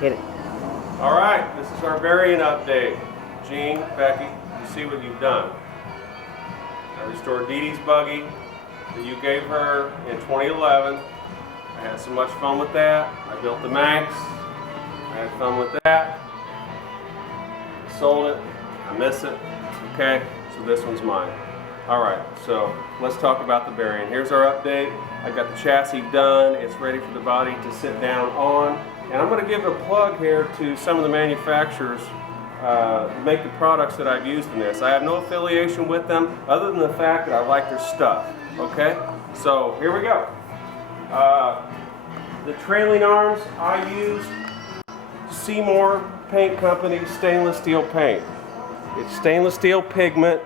Hit it. All right, this is our Berrien update. Gene, Becky, you see what you've done. I restored Dee Dee's buggy that you gave her in 2011. I had so much fun with that. I built the Max. I had fun with that. Sold it. I miss it. Okay, so this one's mine. All right, so let's talk about the Berrien. Here's our update. I got the chassis done. It's ready for the body to sit down on. And I'm going to give a plug here to some of the manufacturers that make the products that I've used in this. I have no affiliation with them other than the fact that I like their stuff. Okay, so here we go. The trailing arms, I used Seymour Paint Company stainless steel paint. It's stainless steel pigment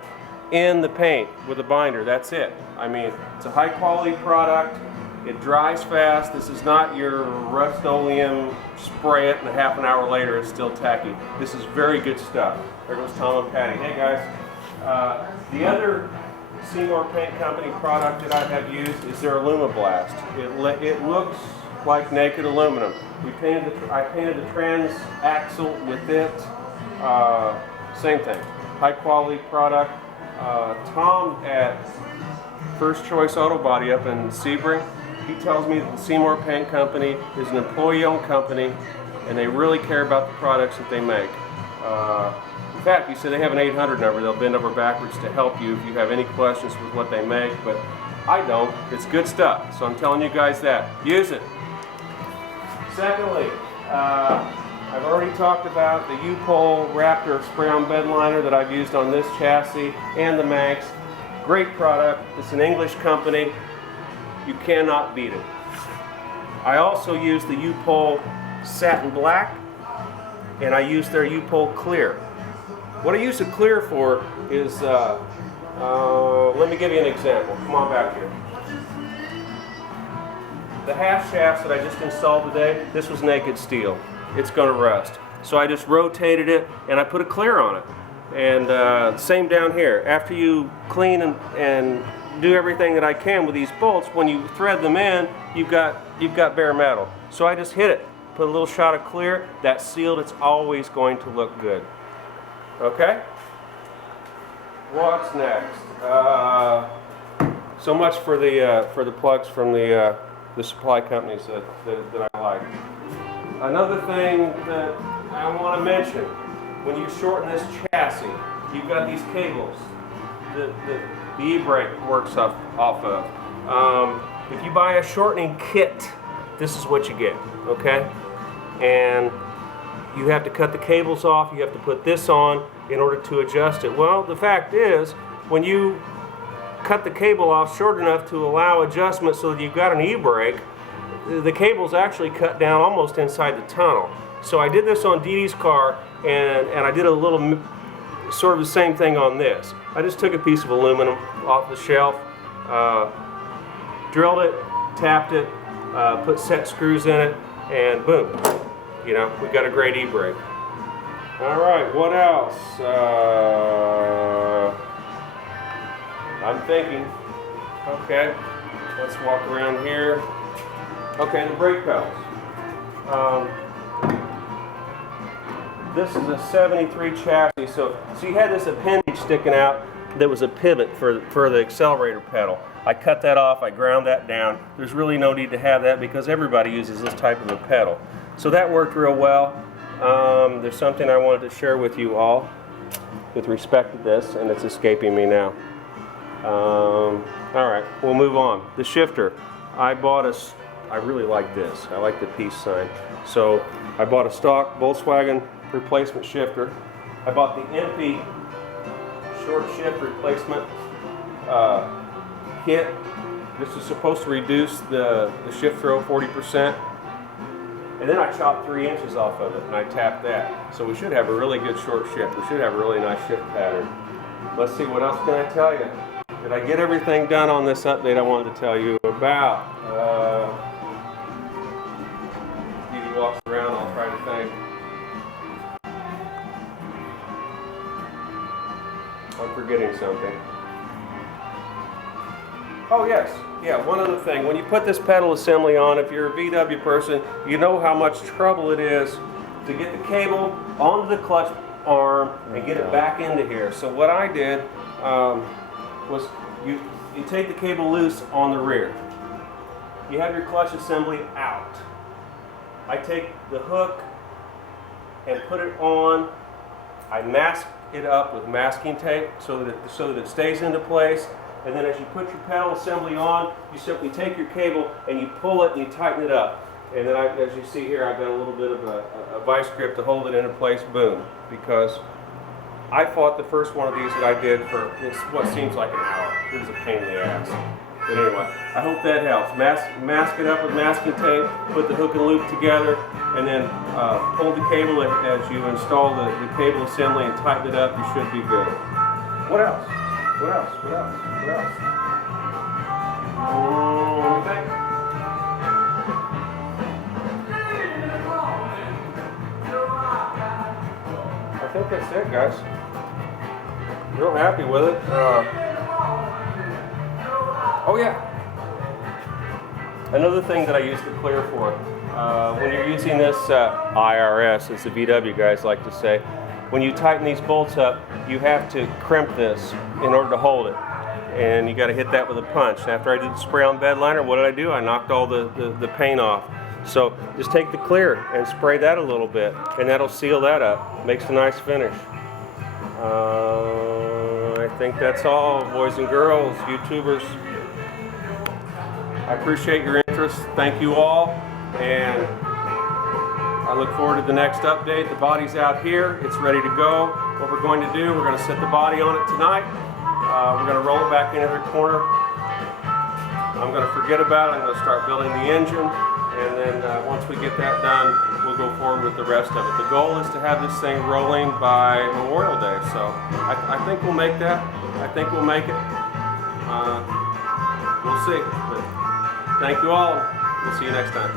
in the paint with a binder. That's it. I mean, it's a high quality product. It dries fast. This is not your Rust-Oleum, spray it and a half an hour later it's still tacky. This is very good stuff. There goes Tom and Patty. Hey guys. The other Seymour Paint Company product that I have used is their Luma Blast. It looks like naked aluminum. I painted the trans axle with it. Same thing. High quality product. Tom at First Choice Auto Body up in Sebring, he tells me that the Seymour Paint Company is an employee-owned company and they really care about the products that they make. In fact, he said they have an 800 number. They'll bend over backwards to help you if you have any questions with what they make, but I don't. It's good stuff, so I'm telling you guys that. Use it. Secondly, I've already talked about the U-Pole Raptor spray-on bedliner that I've used on this chassis and the Max. Great product. It's an English company. You cannot beat it. I also use the U-Pole Satin Black, and I use their U-Pole Clear. What I use the Clear for is, let me give you an example. Come on back here. The half shafts that I just installed today, this was naked steel. It's going to rust. So I just rotated it and I put a clear on it. And same down here. After you clean and do everything that I can with these bolts, when you thread them in, you've got bare metal. So I just hit it, put a little shot of clear, that's sealed. It's always going to look good. Okay? What's next? So much for the plugs from the supply companies that I like. Another thing that I want to mention, when you shorten this chassis, you've got these cables that the e-brake works off of. If you buy a shortening kit, this is what you get, okay? And you have to cut the cables off, you have to put this on in order to adjust it. Well, the fact is, when you cut the cable off short enough to allow adjustment so that you've got an e-brake, the cable's actually cut down almost inside the tunnel. So I did this on Dee Dee's car, and I did a little sort of the same thing on this. I just took a piece of aluminum off the shelf, drilled it, tapped it, put set screws in it, and boom, you know, we got a great e-brake. All right, what else? I'm thinking. Okay, let's walk around here. Okay, the brake pedals. This is a 73 chassis, so you had this appendage sticking out that was a pivot for the accelerator pedal. I cut that off, I ground that down. There's really no need to have that because everybody uses this type of a pedal. So that worked real well. There's something I wanted to share with you all with respect to this, and it's escaping me now. All right, we'll move on. The shifter. I really like this. I like the peace sign. So I bought a stock Volkswagen replacement shifter. I bought the empty short shift replacement kit. This is supposed to reduce the shift throw 40%. And then I chopped 3 inches off of it and I tapped that. So we should have a really good short shift. We should have a really nice shift pattern. Let's see, what else can I tell you? Did I get everything done on this update I wanted to tell you about? He walks around, I'll try to think. I'm forgetting something. Oh yes, yeah, one other thing. When you put this pedal assembly on, if you're a VW person, you know how much trouble it is to get the cable onto the clutch arm and get it back into here. So what I did was you take the cable loose on the rear. You have your clutch assembly out. I take the hook and put it on. I mask it up with masking tape so that it stays into place. And then as you put your pedal assembly on, you simply take your cable and you pull it and you tighten it up. And then as you see here, I've got a little bit of a vice grip to hold it into place, boom. Because I fought the first one of these that I did for what seems like an hour. It was a pain in the ass. But anyway, I hope that helps. Mask it up with masking tape, put the hook and loop together, and then pull the cable as you install the cable assembly and tighten it up. You should be good. What else? What else? What else? What else? I think that's it, guys. Real happy with it. Oh yeah. Another thing that I use the clear for, when you're using this IRS, as the VW guys like to say, when you tighten these bolts up, you have to crimp this in order to hold it. And you got to hit that with a punch. After I did the spray on Bedliner, what did I do? I knocked all the paint off. So just take the clear and spray that a little bit, and that'll seal that up. Makes a nice finish. I think that's all, boys and girls, YouTubers. I appreciate your interest. Thank you all. And I look forward to the next update. The body's out here. It's ready to go. What we're going to do, we're going to set the body on it tonight. We're going to roll it back into the corner. I'm going to forget about it. I'm going to start building the engine. And then once we get that done, we'll go forward with the rest of it. The goal is to have this thing rolling by Memorial Day. So I think we'll make that. I think we'll make it. We'll see. But thank you all. We'll see you next time.